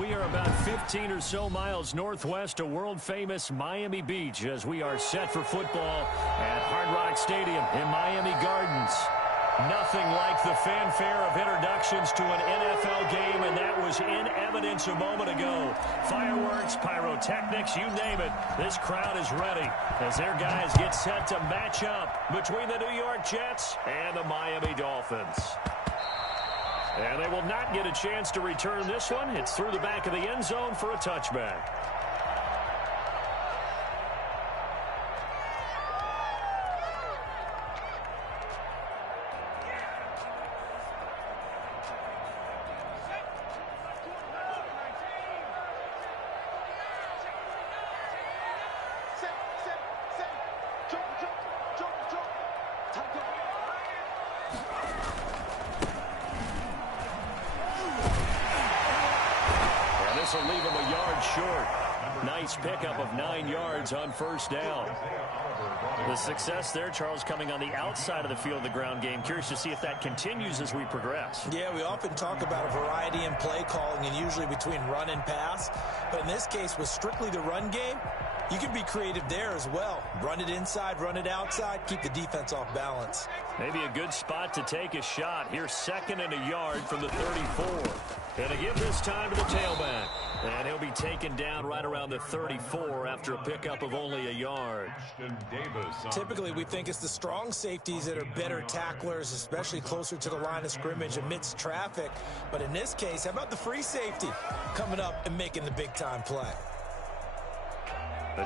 We are about 15 or so miles northwest of world-famous Miami Beach as we are set for football at Hard Rock Stadium in Miami Gardens. Nothing like the fanfare of introductions to an NFL game, and that was in evidence a moment ago. Fireworks, pyrotechnics, you name it. This crowd is ready as their guys get set to match up between the New York Jets and the Miami Dolphins. And they will not get a chance to return this one. It's through the back of the end zone for a touchback. This will leave him a yard short. Nice pickup of 9 yards on first down. The success there, Charles, coming on the outside of the field of the ground game. Curious to see if that continues as we progress. Yeah, we often talk about a variety in play calling and usually between run and pass. But in this case, with strictly the run game, you can be creative there as well. Run it inside, run it outside, keep the defense off balance. Maybe a good spot to take a shot. Here's 2nd and a yard from the 34. And to give this time to the tailback. And he'll be taken down right around the 34 after a pickup of only a yard. Typically, we think it's the strong safeties that are better tacklers, especially closer to the line of scrimmage amidst traffic. But in this case, how about the free safety coming up and making the big-time play?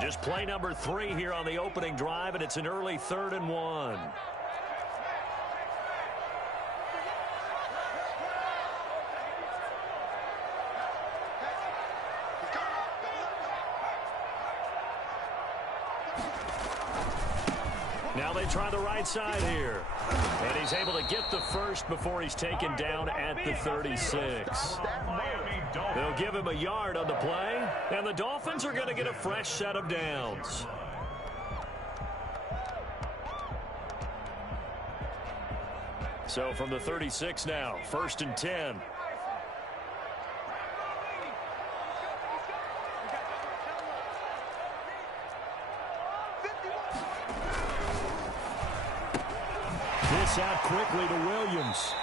Just play number 3 here on the opening drive, and it's an early 3rd and 1. Now they try the right side here. And he's able to get the first before he's taken down at the 36. They'll give him a yard on the play, and the Dolphins are going to get a fresh set of downs. So from the 36 now, 1st and 10. This out quickly to Williams.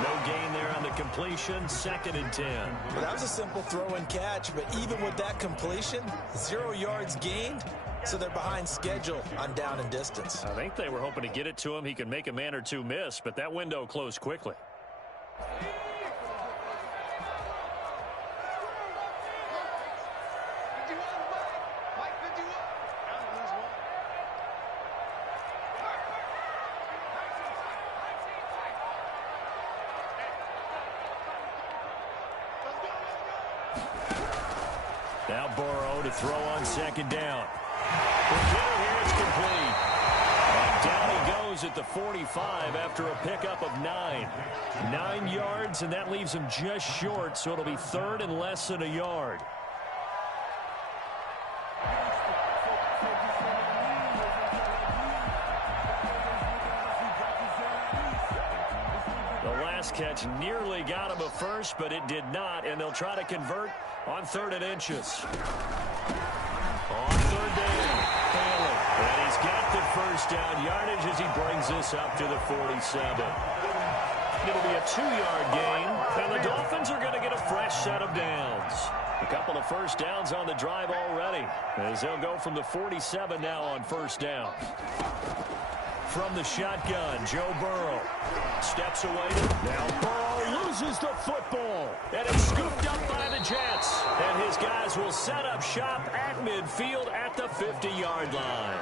No gain there on the completion, 2nd and 10. Well, that was a simple throw and catch, but even with that completion, 0 yards gained, so they're behind schedule on down and distance. I think they were hoping to get it to him. He could make a man or two miss, but that window closed quickly. Now Burrow to throw on 2nd down. The hitter here is complete. And down he goes at the 45 after a pickup of 9. 9 yards, and that leaves him just short, so it'll be 3rd and less than a yard. The last catch nearly got him a first, but it did not, and they'll try to convert on 3rd and inches. On 3rd down, failing. And he's got the first down yardage as he brings this up to the 47. It'll be a 2-yard gain, and the Dolphins are going to get a fresh set of downs. A couple of first downs on the drive already, as they'll go from the 47 now on 1st down. From the shotgun, Joe Burrow steps away. Now Burrow loses the football, and it's scooped up by the Jets. And his guys will set up shop at midfield at the 50-yard line.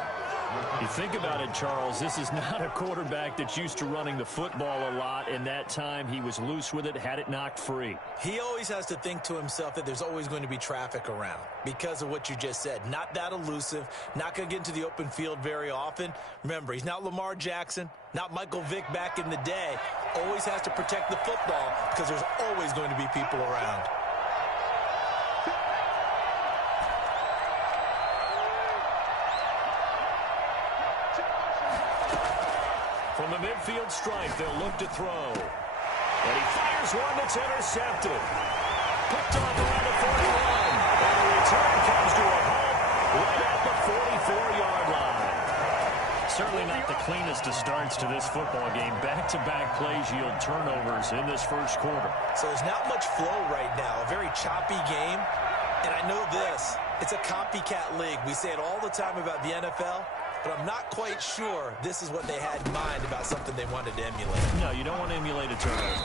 You think about it, Charles, this is not a quarterback that's used to running the football a lot. In that time, he was loose with it, had it knocked free. He always has to think to himself that there's always going to be traffic around because of what you just said. Not that elusive, not going to get into the open field very often. Remember, he's not Lamar Jackson, not Michael Vick back in the day. Always has to protect the football because there's always going to be people around. From the midfield stripe, they'll look to throw. And he fires one that's intercepted. picked off around the 41. And the return comes to a halt right at the 44-yard line. Certainly not the cleanest of starts to this football game. Back-to-back plays yield turnovers in this first quarter. So there's not much flow right now. A very choppy game. And I know this. It's a copycat league. We say it all the time about the NFL. But I'm not quite sure this is what they had in mind about something they wanted to emulate. No, you don't want to emulate a turnover.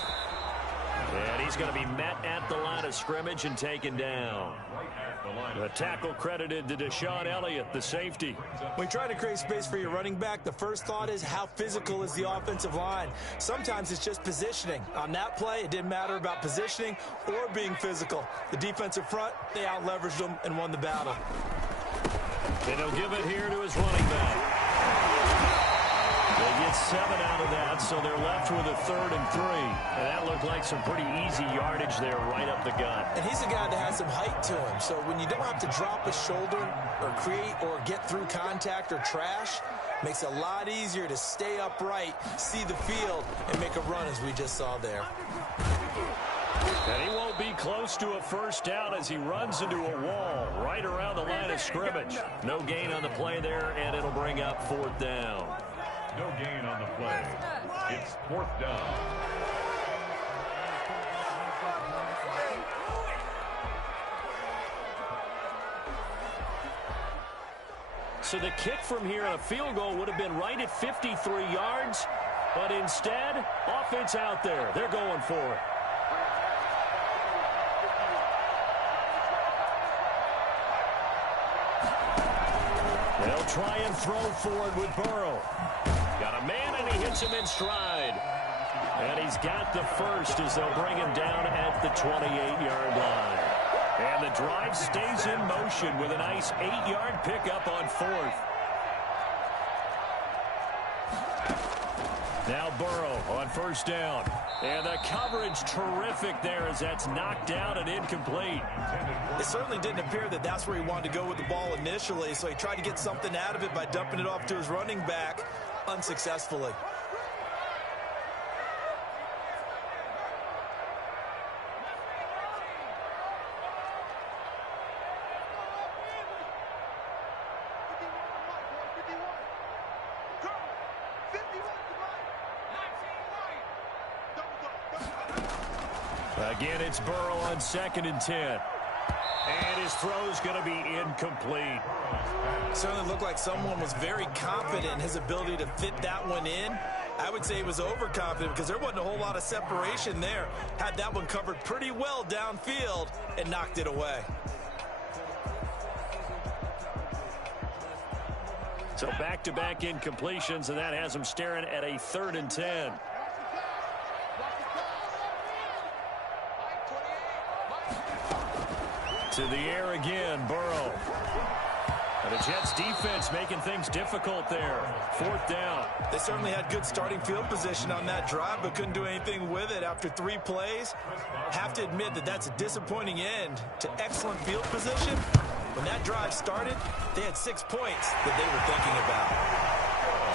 And he's going to be met at the line of scrimmage and taken down. The tackle credited to Deshaun Elliott, the safety. When you try to create space for your running back, the first thought is how physical is the offensive line. Sometimes it's just positioning. On that play, it didn't matter about positioning or being physical. The defensive front, they out-leveraged them and won the battle. And he'll give it here to his running back. They get 7 out of that, so they're left with a 3rd and 3. And that looked like some pretty easy yardage there right up the gut. And he's a guy that has some height to him, so when you don't have to drop a shoulder or create or get through contact or trash, makes it a lot easier to stay upright, see the field, and make a run as we just saw there. And he won't be close to a first down as he runs into a wall right around the line of scrimmage. No gain on the play there, and it'll bring up 4th down. No gain on the play. It's 4th down. So the kick from here on a field goal would have been right at 53 yards, but instead, offense out there. They're going for it. They'll try and throw forward with Burrow. Got a man, and he hits him in stride. And he's got the first as they'll bring him down at the 28-yard line. And the drive stays in motion with a nice 8-yard pickup on 4th. Now Burrow on first down. And the coverage terrific there as that's knocked down and incomplete. It certainly didn't appear that that's where he wanted to go with the ball initially, so he tried to get something out of it by dumping it off to his running back unsuccessfully. Again, it's Burrow on 2nd and 10. And his throw's going to be incomplete. Certainly looked like someone was very confident in his ability to fit that one in. I would say he was overconfident because there wasn't a whole lot of separation there. Had that one covered pretty well downfield and knocked it away. So back-to-back incompletions, and that has him staring at a 3rd and 10. To the air again, Burrow. And the Jets defense making things difficult there. 4th down. They certainly had good starting field position on that drive, but couldn't do anything with it after 3 plays. Have to admit that that's a disappointing end to excellent field position. When that drive started, they had 6 points that they were thinking about.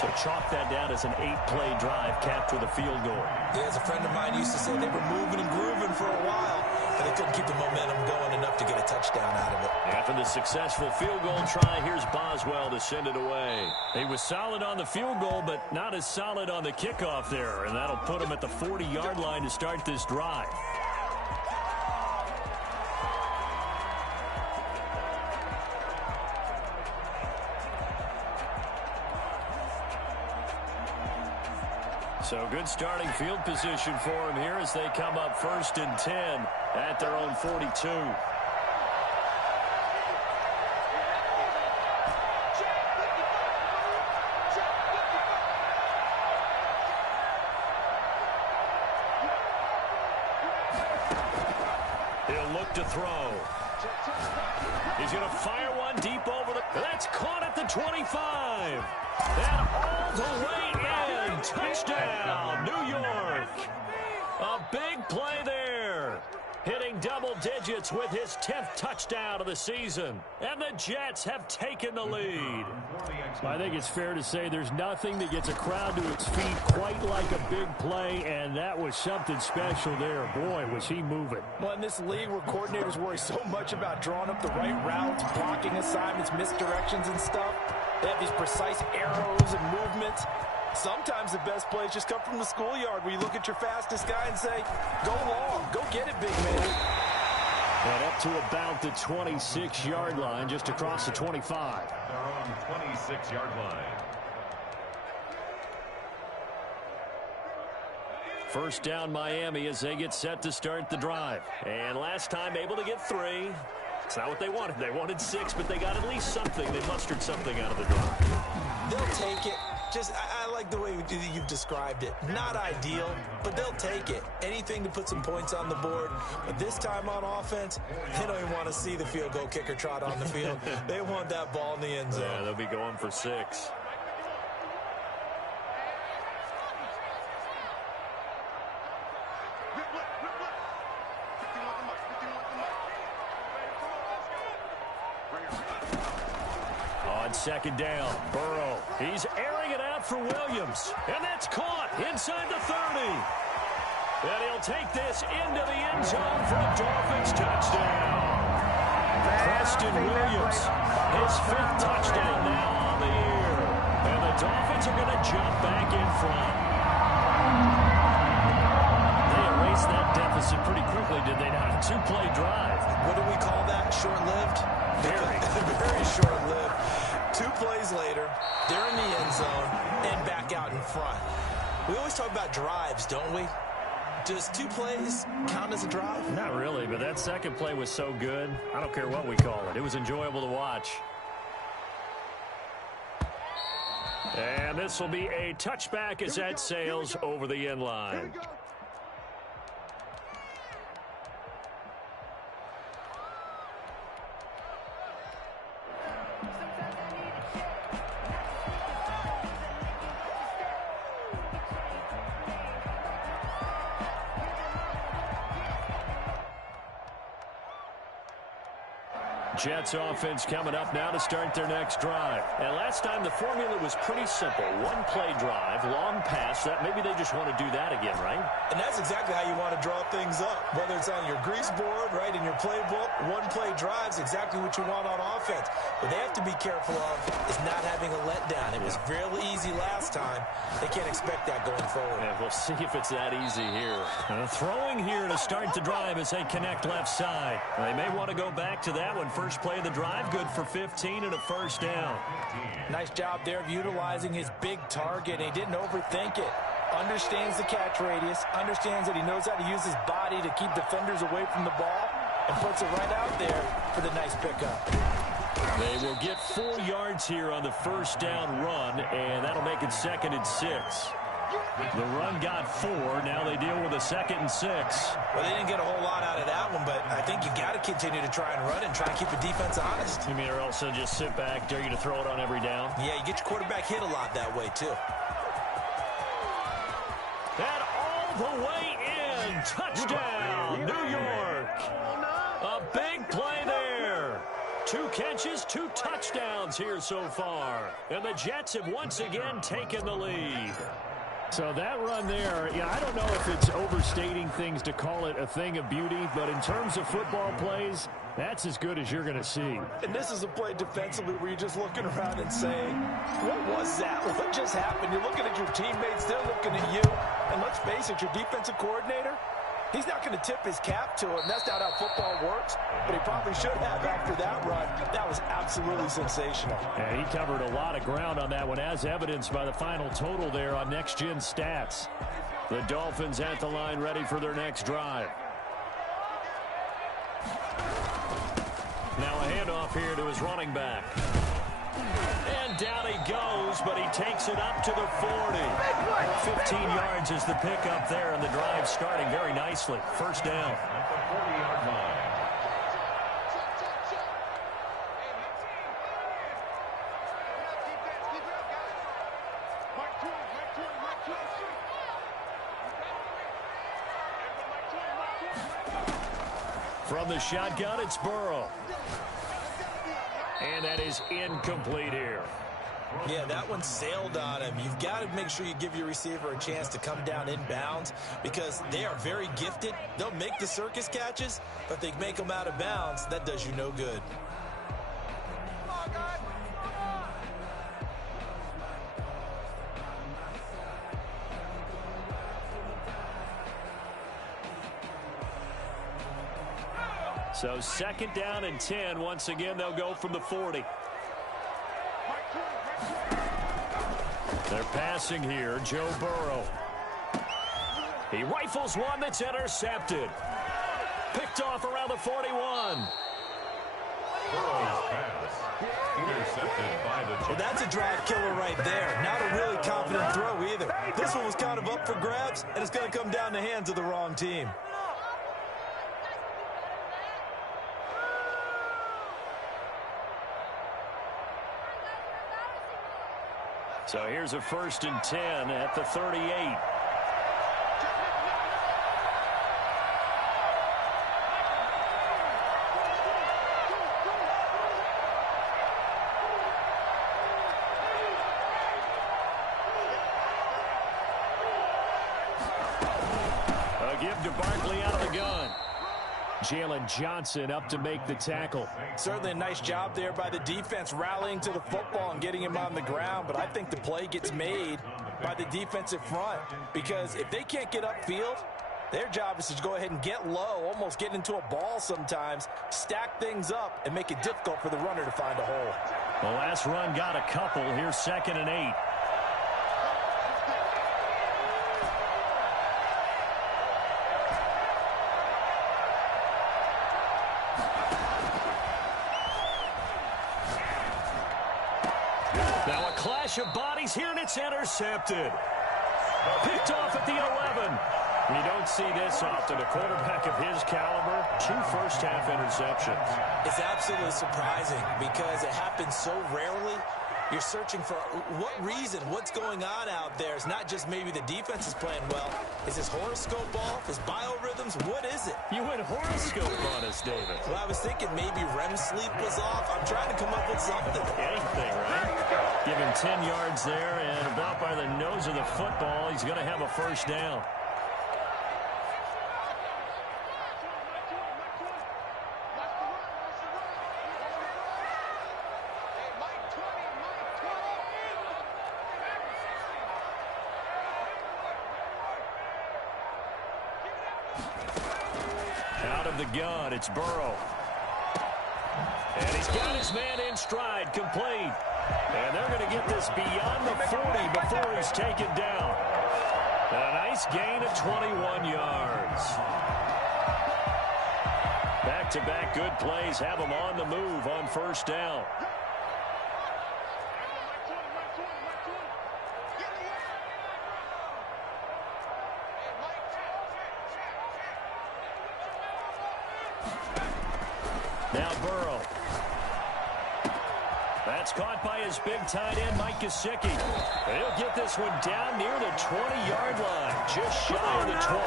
So chalk that down as an 8-play drive capped with a field goal. Yeah, as a friend of mine used to say, they were moving and grooving for a while, but they couldn't keep the momentum going enough to get a touchdown out of it. After the successful field goal try, here's Boswell to send it away. He was solid on the field goal, but not as solid on the kickoff there, and that'll put him at the 40-yard line to start this drive. So good starting field position for him here as they come up 1st and 10 at their own 42. He'll look to throw. He's going to fire one deep over the... That's caught at the 25. And all the way in. Touchdown, New York. A big play there. hitting double digits with his 10th touchdown of the season. And the Jets have taken the lead. I think it's fair to say there's nothing that gets a crowd to its feet quite like a big play, and that was something special there. Boy, was he moving. Well, in this league where coordinators worry so much about drawing up the right routes, blocking assignments, misdirections and stuff, they have these precise arrows and movements. Sometimes the best plays just come from the schoolyard where you look at your fastest guy and say, go long, go get it, big man. And up to about the 26-yard line, just across the 25. They're on the 26-yard line. First down Miami as they get set to start the drive. And last time able to get 3. It's not what they wanted. They wanted 6, but they got at least something. They mustered something out of the drive. They'll take it. I like the way you've described it. Not ideal, but they'll take it. Anything to put some points on the board. But this time on offense, they don't even want to see the field goal kicker trot on the field. They want that ball in the end zone. Yeah, they'll be going for 6. Second down, Burrow. He's airing it out for Williams. And that's caught inside the 30. And he'll take this into the end zone for a Dolphins touchdown. Preston Williams, his 5th touchdown now on the year. And the Dolphins are going to jump back in front. They erased that deficit pretty quickly, did they not? A 2-play drive. What do we call that? Short-lived? Very short-lived. 2 plays later, they're in the end zone and back out in front. We always talk about drives, don't we? Does 2 plays count as a drive? Not really, but that second play was so good. I don't care what we call it. It was enjoyable to watch. And this will be a touchback as that sails over the end line. Jets offense coming up now to start their next drive. And last time the formula was pretty simple. 1-play drive, long pass. That maybe they just want to do that again, right? And that's exactly how you want to draw things up. Whether it's on your grease board, right, in your playbook, 1-play drive's exactly what you want on offense. What they have to be careful of is not having a letdown. It was really easy last time. They can't expect that going forward. Yeah, we'll see if it's that easy here. Throwing here to start the drive as they connect left side. They may want to go back to that one. First play of the drive, good for 15 and a first down. Nice job there of utilizing his big target. He didn't overthink it. Understands the catch radius, understands that he knows how to use his body to keep defenders away from the ball, and puts it right out there for the nice pickup. They will get 4 yards here on the first down run, and that'll make it 2nd and 6. The run got 4. Now they deal with a 2nd and 6. Well, they didn't get a whole lot out of that one, but I think you got to continue to try and run and try and keep the defense honest. You mean or else they'll just sit back, dare you to throw it on every down? Yeah, you get your quarterback hit a lot that way, too. And all the way in. Touchdown, New York. A big play there. 2 catches, 2 touchdowns here so far. And the Jets have once again taken the lead. So that run there, yeah, I don't know if it's overstating things to call it a thing of beauty, but in terms of football plays, that's as good as you're going to see. And this is a play defensively where you're just looking around and saying, what was that? What just happened? You're looking at your teammates, they're looking at you. And let's face it, your defensive coordinator, he's not going to tip his cap to him. That's not how football works, but he probably should have after that run. That was absolutely sensational. And he covered a lot of ground on that one, as evidenced by the final total there on Next Gen Stats. The Dolphins at the line ready for their next drive. Now a handoff here to his running back. And down he goes, but he takes it up to the 40. 15 yards is the pickup there, and the drive starting very nicely. First down. At the 40-yard line. From the shotgun, it's Burrow. And that is incomplete here. Yeah, that one sailed on him. You've got to make sure you give your receiver a chance to come down in bounds because they are very gifted. They'll make the circus catches, but if they make them out of bounds, that does you no good. So second down and 10. Once again, they'll go from the 40. They're passing here. Joe Burrow. He rifles one that's intercepted. Picked off around the 41. Burrow's pass intercepted by the... Well, that's a drive killer right there. Not a really confident throw either. This one was kind of up for grabs, and it's going to come down the hands of the wrong team. So here's a 1st and 10 at the 38. A give to Barkley out of the gun. Jalen Johnson up to make the tackle. Certainly a nice job there by the defense rallying to the football and getting him on the ground, but I think the play gets made by the defensive front because if they can't get upfield, their job is to go ahead and get low, almost get into a ball sometimes, stack things up, and make it difficult for the runner to find a hole. The last run got a couple. Here's 2nd and 8. Now a clash of bodies here, and it's intercepted. Picked off at the 11. You don't see this often. A quarterback of his caliber, 2 first-half interceptions. It's absolutely surprising because it happens so rarely. You're searching for what reason, what's going on out there. It's not just maybe the defense is playing well. Is his horoscope off? His biorhythms? What is it? You went horoscope on us, David. Well, I was thinking maybe REM sleep was off. I'm trying to come up with something. Anything, right? Give him 10 yards there, and about by the nose of the football, he's going to have a 1st down. Out of the gun, it's Burrow. And he's got his man in stride, complete. And they're going to get this beyond the 40 before he's taken down. And a nice gain of 21 yards. Back-to-back good plays have him on the move on 1st down. Now Burrow. That's caught by his big tight end, Mike Gesicki. He'll get this one down near the 20-yard line, just shy of the 20.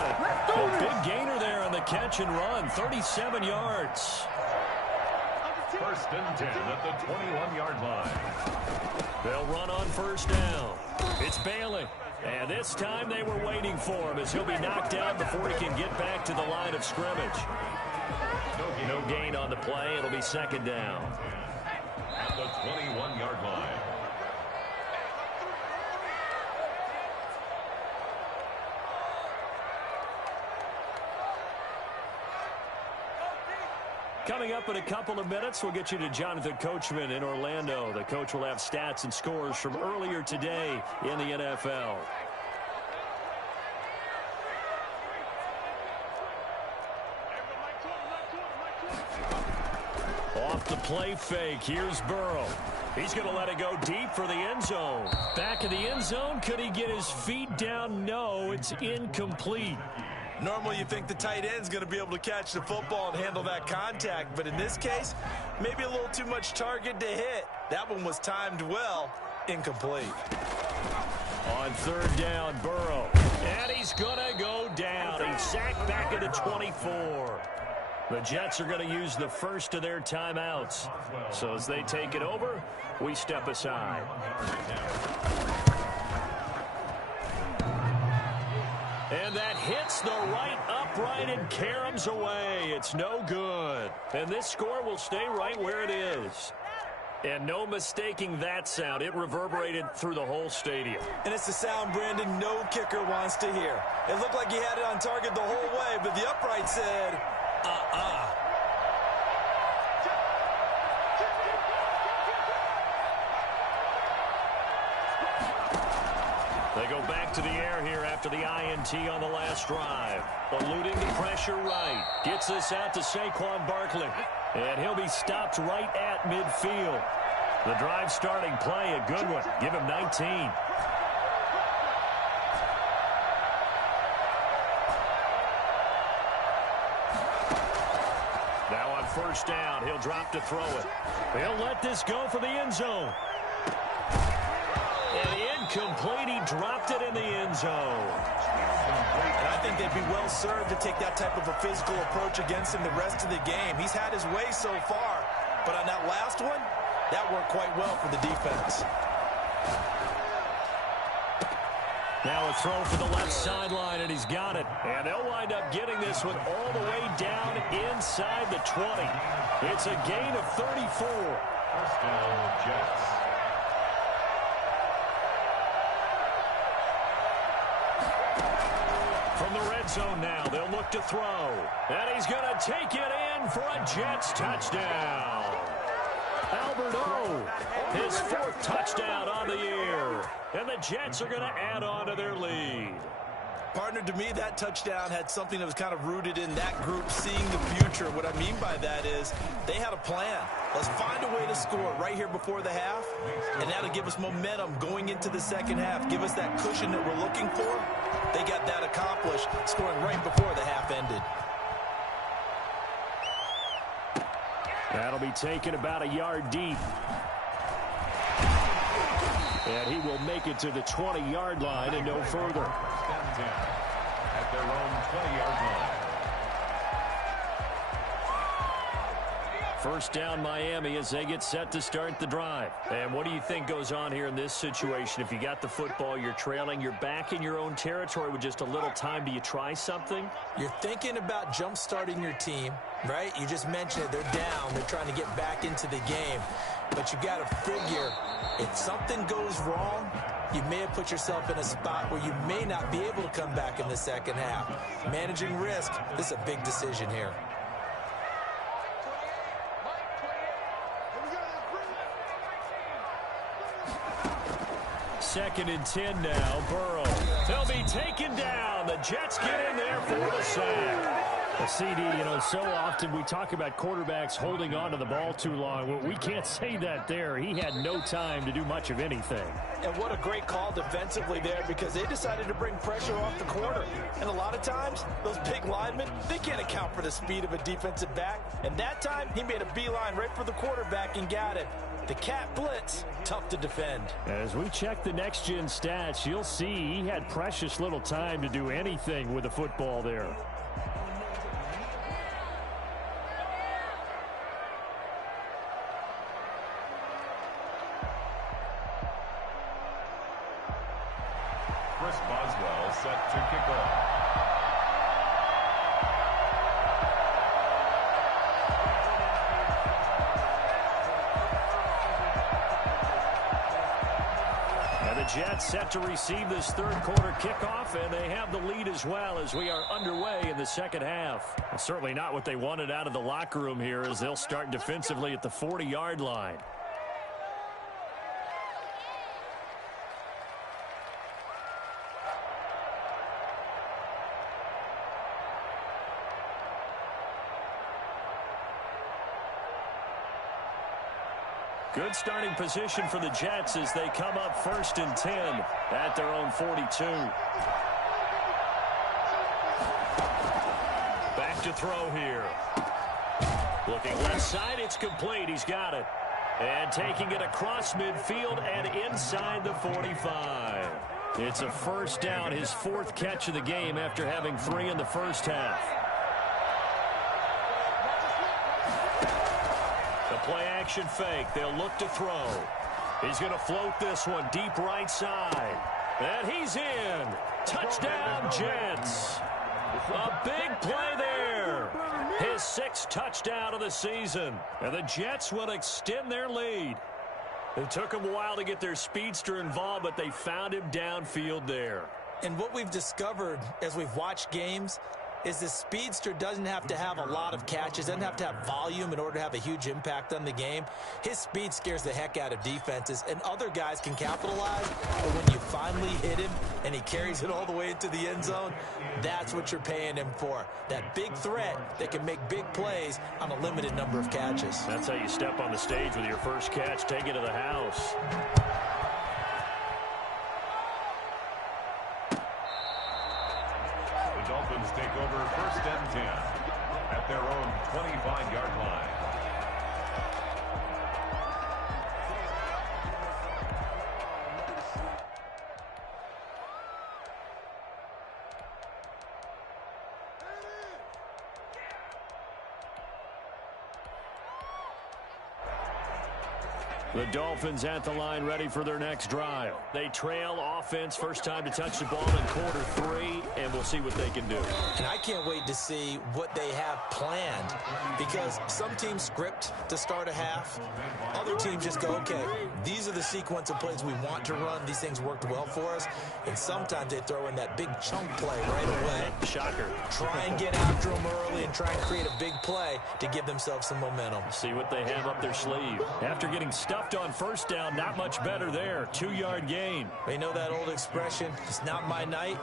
A big gainer there on the catch and run, 37 yards. 1st and 10 at the 21-yard line. They'll run on 1st down. It's Bailey. And this time they were waiting for him as he'll be knocked out before he can get back to the line of scrimmage. No gain on the play. It'll be 2nd down. At the 21-yard line. Coming up in a couple of minutes, we'll get you to Jonathan Coachman in Orlando. The coach will have stats and scores from earlier today in the NFL. Off the play fake, here's Burrow. He's going to let it go deep for the end zone. Back in the end zone, could he get his feet down? No, it's incomplete. Normally you think the tight end's going to be able to catch the football and handle that contact, but in this case, maybe a little too much target to hit. That one was timed well, incomplete. On 3rd down, Burrow. And he's going to go down. He's sacked back at the 24. The Jets are going to use the first of their timeouts. So as they take it over, we step aside. And that hits the right upright and caroms away. It's no good. And this score will stay right where it is. And no mistaking that sound. It reverberated through the whole stadium. And it's the sound, Brandon, no kicker wants to hear. It looked like he had it on target the whole way, but the upright said, They go back to the air here after the INT on the last drive. Eluding the pressure right. Gets this out to Saquon Barkley. And he'll be stopped right at midfield. The drive starting play, a good one. Give him 19. Now on first down, he'll drop to throw it. He'll let this go for the end zone. And incomplete. He dropped it in the end zone. And I think they'd be well served to take that type of a physical approach against him the rest of the game. He's had his way so far, but on that last one, that worked quite well for the defense. Now a throw for the left sideline, and he's got it. And they'll wind up getting this one all the way down inside the 20. It's a gain of 34. First down, Jets. From the red zone now, they'll look to throw. And he's going to take it in for a Jets touchdown. Albert O, his fourth touchdown on the year. And the Jets are going to add on to their lead. Partner, to me, that touchdown had something that was kind of rooted in that group seeing the future. What I mean by that is they had a plan. Let's find a way to score right here before the half, and that'll give us momentum going into the second half, give us that cushion that we're looking for. They got that accomplished, scoring right before the half ended. That'll be taken about a yard deep. And he will make it to the 20-yard line and no further. At their own 20-yard line. First down Miami as they get set to start the drive. And what do you think goes on here in this situation? If you got the football, you're trailing, you're back in your own territory with just a little time. Do you try something? You're thinking about jump-starting your team, right? You just mentioned it. They're down. They're trying to get back into the game. But you got to figure, if something goes wrong, you may have put yourself in a spot where you may not be able to come back in the second half. Managing risk, this is a big decision here. Second and 10 now, Burrow. They'll be taken down. The Jets get in there for the sack. A CD, so often we talk about quarterbacks holding on to the ball too long. Well, we can't say that there. He had no time to do much of anything. And what a great call defensively there, because they decided to bring pressure off the corner. And a lot of times, those big linemen, they can't account for the speed of a defensive back. And that time, he made a beeline right for the quarterback and got it. The cat blitz, tough to defend. As we check the next-gen stats, you'll see he had precious little time to do anything with the football there. Chris Boswell set to kick off. And the Jets set to receive this third quarter kickoff, and they have the lead as well as we are underway in the second half. Well, certainly not what they wanted out of the locker room here, as they'll start defensively at the 40-yard line. Good starting position for the Jets as they come up first and 10 at their own 42. Back to throw here. Looking left side, it's complete. He's got it. And taking it across midfield and inside the 45. It's a first down, his fourth catch of the game after having 3 in the first half. play-action fake. They'll look to throw. He's going to float this one deep right side. And he's in. Touchdown, Jets. A big play there. His 6th touchdown of the season. And the Jets will extend their lead. It took them a while to get their speedster involved, but they found him downfield there. And what we've discovered as we've watched games is the speedster doesn't have to have a lot of catches, doesn't have to have volume in order to have a huge impact on the game. His speed scares the heck out of defenses, and other guys can capitalize, but when you finally hit him and he carries it all the way into the end zone, that's what you're paying him for. That big threat that can make big plays on a limited number of catches. That's how you step on the stage with your first catch, take it to the house. Dolphins take over 1st and 10 at their own 25-yard line. The Dolphins at the line ready for their next drive. They trail offense, first time to touch the ball in quarter 3, and we'll see what they can do. And I can't wait to see what they have planned, because some teams script to start a half. Other teams just go, okay, these are the sequence of plays we want to run. These things worked well for us. And sometimes they throw in that big chunk play right away. Shocker. Try and get after them early and try and create a big play to give themselves some momentum. See what they have up their sleeve. After getting stuffed on first down, not much better there. 2-yard gain. They know that old expression, it's not my night.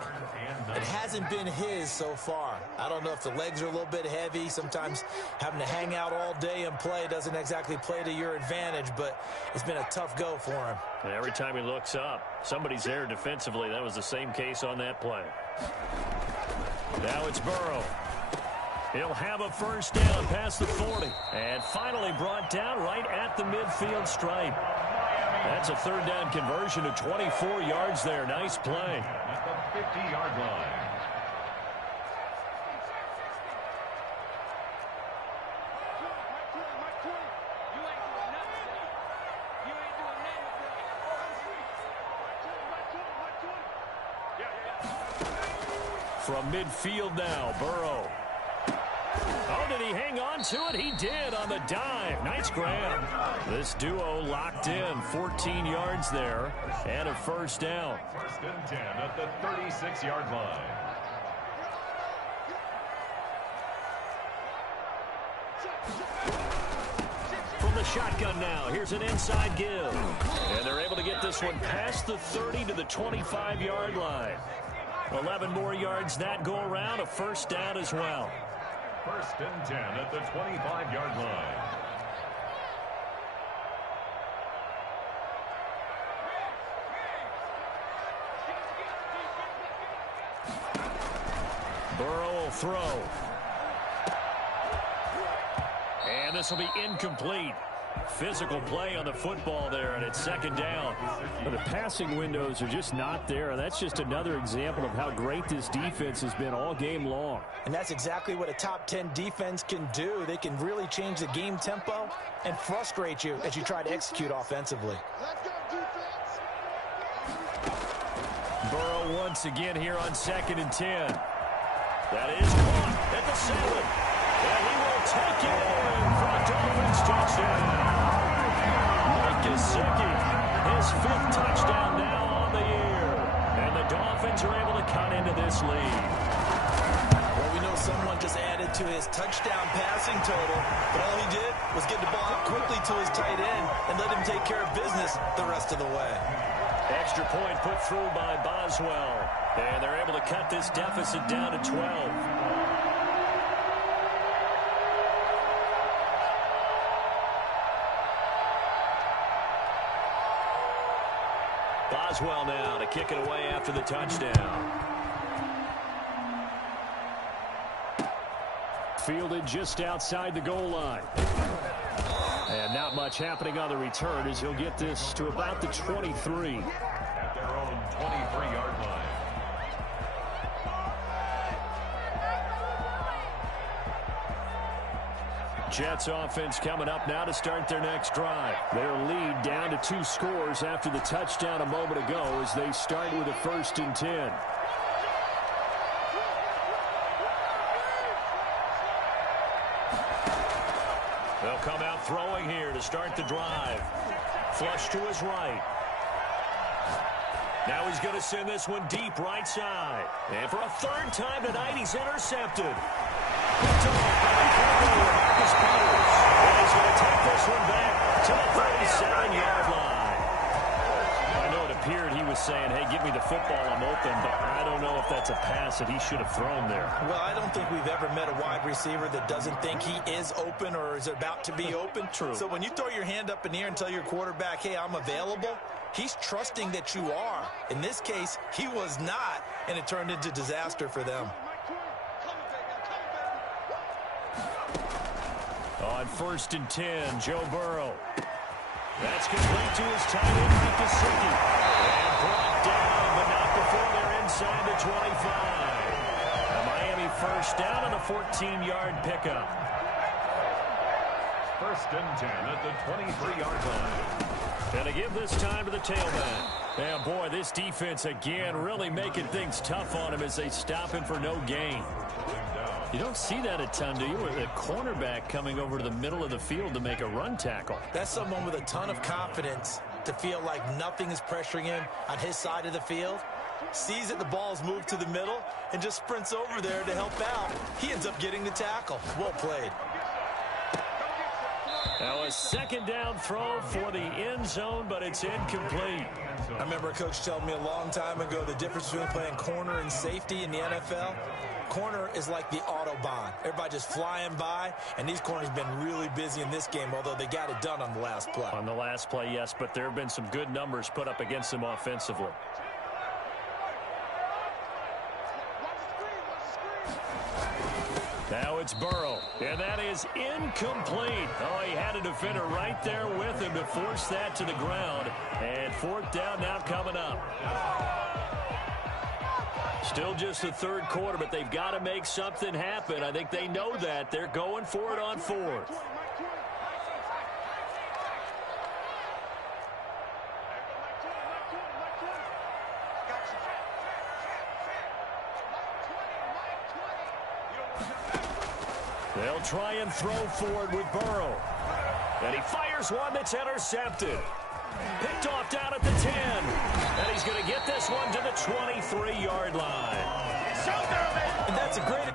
It hasn't been his so far. I don't know if the legs are a little bit heavy. Sometimes having to hang out all day and play doesn't exactly play to your advantage, but it's been a tough go for him. And every time he looks up, somebody's there defensively. That was the same case on that play. Now it's Burrow. He'll have a first down past the 40. And finally brought down right at the midfield stripe. That's a 3rd down conversion to 24 yards there. Nice play. At the 50-yard line. From midfield now, Burrow. Oh, did he hang on to it? He did on the dive. Nice grab. This duo locked in. 14 yards there and a first down. 1st and 10 at the 36-yard line. From the shotgun now, here's an inside give. And they're able to get this one past the 30 to the 25-yard line. 11 more yards that go around, a first down as well. 1st and 10 at the 25-yard line. Burrow will throw. And this will be incomplete. Physical play on the football there, and it's 2nd down. But the passing windows are just not there. That's just another example of how great this defense has been all game long. And that's exactly what a top 10 defense can do. They can really change the game tempo and frustrate you as you try to execute offensively. Burrow once again here on 2nd and 10. That is caught at the 7. And he will take it in for a Dolphins touchdown. Mike Gesicki, his 5th touchdown now on the year. And the Dolphins are able to cut into this lead. Well, we know someone just added to his touchdown passing total, but all he did was get the ball out quickly to his tight end and let him take care of business the rest of the way. Extra point put through by Boswell. And they're able to cut this deficit down to 12. Boswell now to kick it away after the touchdown. Fielded just outside the goal line. And not much happening on the return as he'll get this to about the 23. At their own 23-yard line. Jets offense coming up now to start their next drive. Their lead down to 2 scores after the touchdown a moment ago as they start with a 1st and 10. They'll come out throwing here to start the drive. Flush to his right. Now he's going to send this one deep right side. And for a 3rd time tonight, he's intercepted. Picked off by the corner, Marcus Peters. And he's going to take this one back to the 37-yard line. I know it appeared he was saying, hey, give me the football, I'm open, but I don't know if that's a pass that he should have thrown there. Well, I don't think we've ever met a wide receiver that doesn't think he is open or is about to be open. True. So when you throw your hand up in the air and tell your quarterback, hey, I'm available, he's trusting that you are. In this case, he was not, and it turned into disaster for them. On 1st and 10, Joe Burrow. That's complete to his tight end, Mike Gesicki. And brought down, but not before they're inside the 25. A Miami 1st down on a 14-yard pickup. 1st and 10 at the 23-yard line. And to give this time to the tailback. And boy, this defense again really making things tough on him as they stop him for no gain. You don't see that a ton, do you? With a cornerback coming over to the middle of the field to make a run tackle. That's someone with a ton of confidence to feel like nothing is pressuring him on his side of the field. Sees that the ball's moved to the middle and just sprints over there to help out. He ends up getting the tackle. Well played. Now a 2nd down throw for the end zone, but it's incomplete. I remember a coach telling me a long time ago the difference between playing corner and safety in the NFL. Corner is like the Autobahn. Everybody just flying by, and these corners have been really busy in this game, although they got it done on the last play. On the last play, yes, but there have been some good numbers put up against them offensively. Now it's Burrow, and that is incomplete. Oh, he had a defender right there with him to force that to the ground. And 4th down now coming up. Still just the 3rd quarter, but they've got to make something happen. I think they know that. They're going for it on 4th. They'll try and throw forward with Burrow. And he fires one that's intercepted. Picked off down at the 10. And he's going to get this one to the 23-yard line. And that's a great...